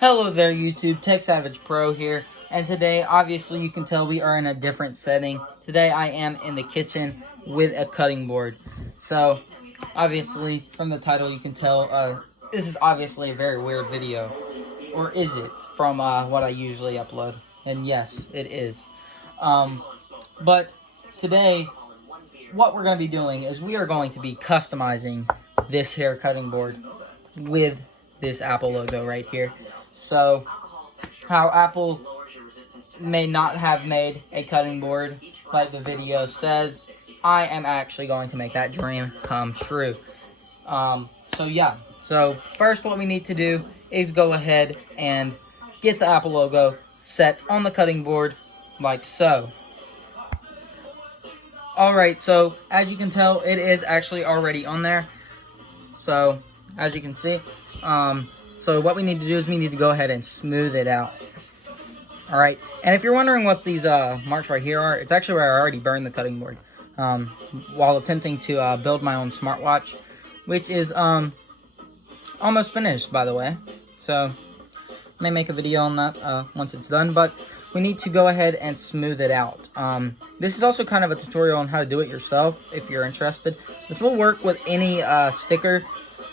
Hello there YouTube, TechSavagepro here, and today obviously you can tell we are in a different setting. Today I am in the kitchen with a cutting board. So obviously from the title you can tell this is obviously a very weird video. Or is it, from what I usually upload? And yes, it is. But today what we're going to be doing is we are going to be customizing this hair cutting board with this Apple logo right here. So how Apple may not have made a cutting board like the video says, I am actually going to make that dream come true. So yeah, so first what we need to do is go ahead and get the Apple logo set on the cutting board like so. Alright, so as you can tell, it is actually already on there. So as you can see, so what we need to do is we need to go ahead and smooth it out. Alright, and if you're wondering what these marks right here are, it's actually where I already burned the cutting board while attempting to build my own smartwatch, which is almost finished, by the way. So I may make a video on that once it's done, but we need to go ahead and smooth it out. This is also kind of a tutorial on how to do it yourself if you're interested. This will work with any sticker.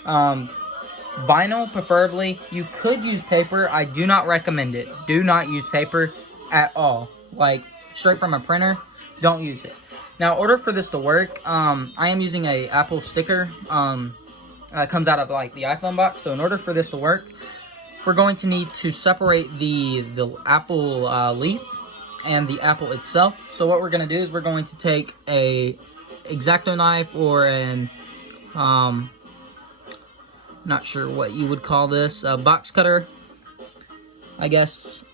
Vinyl, preferably. You could use paper. I do not recommend it. Do not use paper at all. Like, straight from a printer, don't use it. Now, in order for this to work, I am using a Apple sticker. It comes out of, like, the iPhone box. So, in order for this to work, we're going to need to separate the Apple leaf and the Apple itself. So, what we're going to do is we're going to take a X-Acto knife or an, not sure what you would call this, a box cutter, I guess.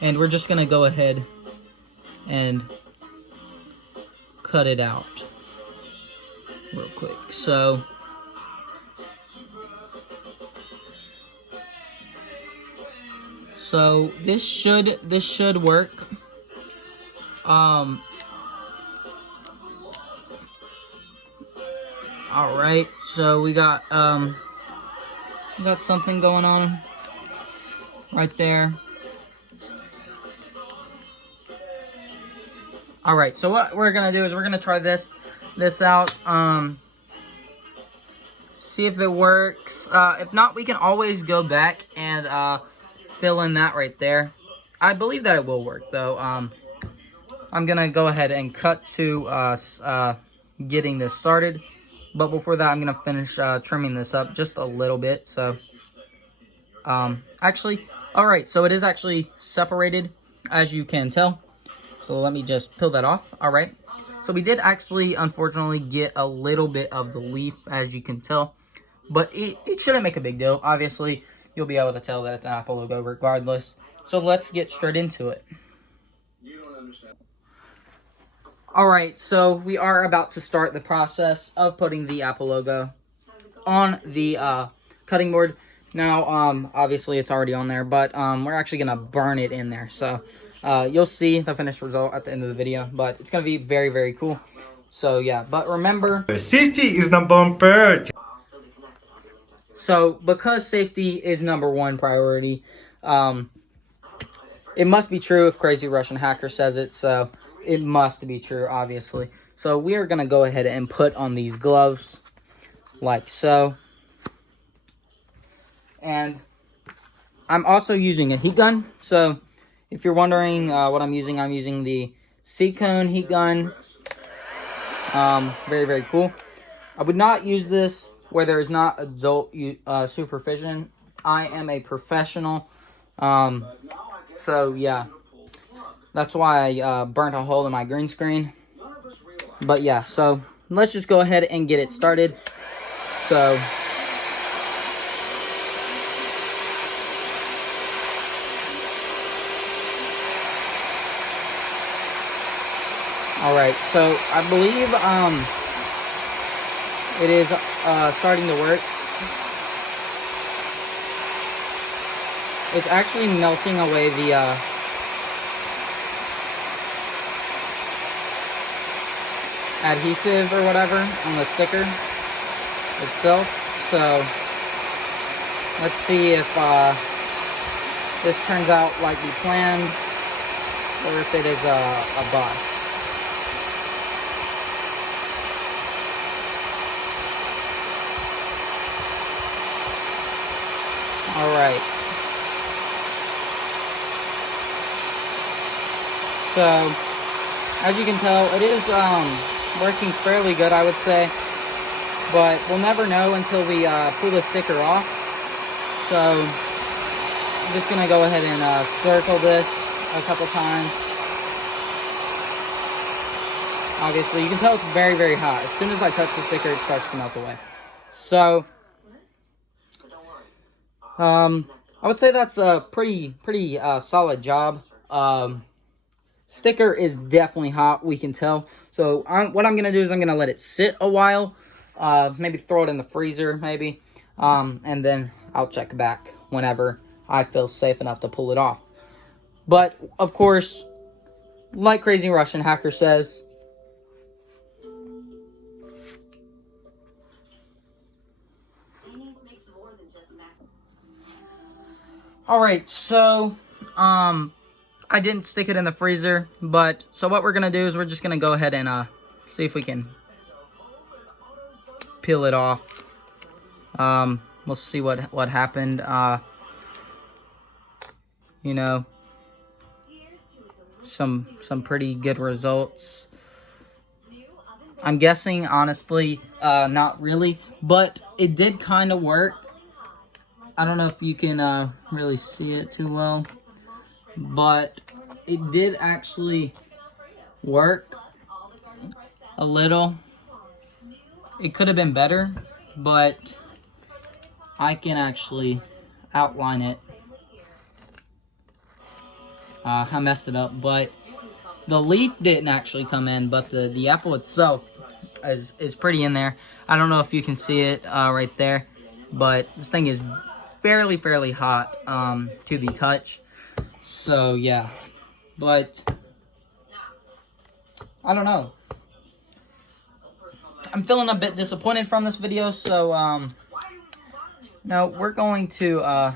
And we're just going to go ahead and cut it out real quick. So this should work. Alright, so we got something going on right there. Alright, so what we're gonna do is we're gonna try this out, see if it works. If not, we can always go back and fill in that right there. I believe that it will work though. I'm gonna go ahead and cut to us getting this started. But before that, I'm going to finish trimming this up just a little bit. So, actually, alright, so it is actually separated, as you can tell. So let me just peel that off. Alright, so we did actually, unfortunately, get a little bit of the leaf, as you can tell. But it shouldn't make a big deal. Obviously, you'll be able to tell that it's an Apple logo regardless. So let's get straight into it. Alright, so we are about to start the process of putting the Apple logo on the cutting board. Now, obviously it's already on there, but we're actually going to burn it in there. So, you'll see the finished result at the end of the video, but it's going to be very, very cool. So, yeah, but remember, safety is number one priority. So, because safety is number one priority, it must be true if Crazy Russian Hacker says it, so it must be true, obviously. So we are going to go ahead and put on these gloves like so. And I'm also using a heat gun. So if you're wondering what I'm using the C-Cone heat gun. Very, very cool. I would not use this where there is not adult supervision. I am a professional. So yeah. That's why I burnt a hole in my green screen. But yeah, so let's just go ahead and get it started. So alright, so I believe it is starting to work. It's actually melting away the adhesive or whatever on the sticker. itself. So let's see if this turns out like we planned, or if it is a bust. All right. So, as you can tell, it is working fairly good, I would say. But we'll never know until we pull the sticker off. So, I'm just going to go ahead and circle this a couple times. Obviously, you can tell it's very, very hot. As soon as I touch the sticker, it starts to melt away. So, I would say that's a pretty solid job. Sticker is definitely hot, we can tell. So what I'm going to do is I'm going to let it sit a while. Maybe throw it in the freezer, maybe. And then I'll check back whenever I feel safe enough to pull it off. But, of course, like Crazy Russian Hacker says, alright, so, I didn't stick it in the freezer, but, so what we're gonna do is we're just gonna go ahead and, see if we can peel it off. We'll see what happened. You know, some pretty good results. I'm guessing, honestly, not really, but it did kind of work. I don't know if you can really see it too well, but it did actually work a little. It could have been better, but I can actually outline it. I messed it up, but the leaf didn't actually come in, but the apple itself is pretty in there. I don't know if you can see it right there, but this thing is fairly hot to the touch. So yeah, but I don't know. I'm feeling a bit disappointed from this video, so no, we're going to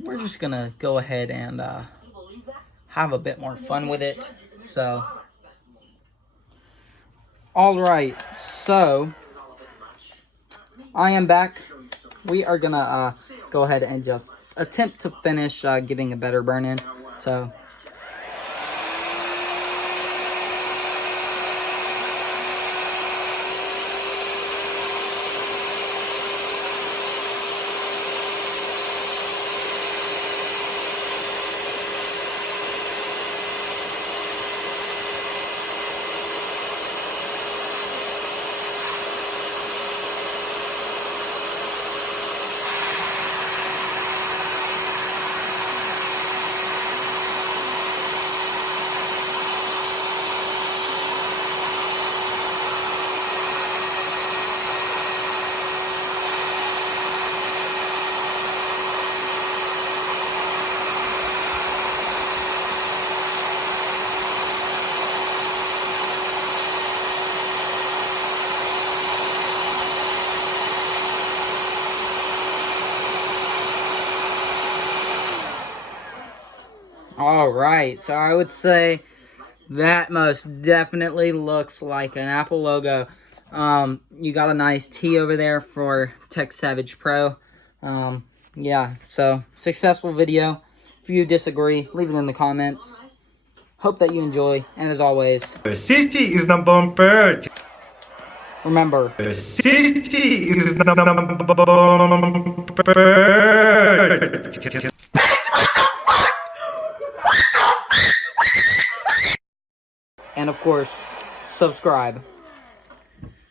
we're just gonna go ahead and have a bit more fun with it. So all right, so I am back. We are gonna go ahead and just attempt to finish getting a better burn in. So alright, so I would say that most definitely looks like an Apple logo. You got a nice T over there for TechSavagepro. Yeah, so successful video. If you disagree, leave it in the comments. Hope that you enjoy, and as always, Safety is the bumper. remember, Safety is the bumper. and of course, subscribe.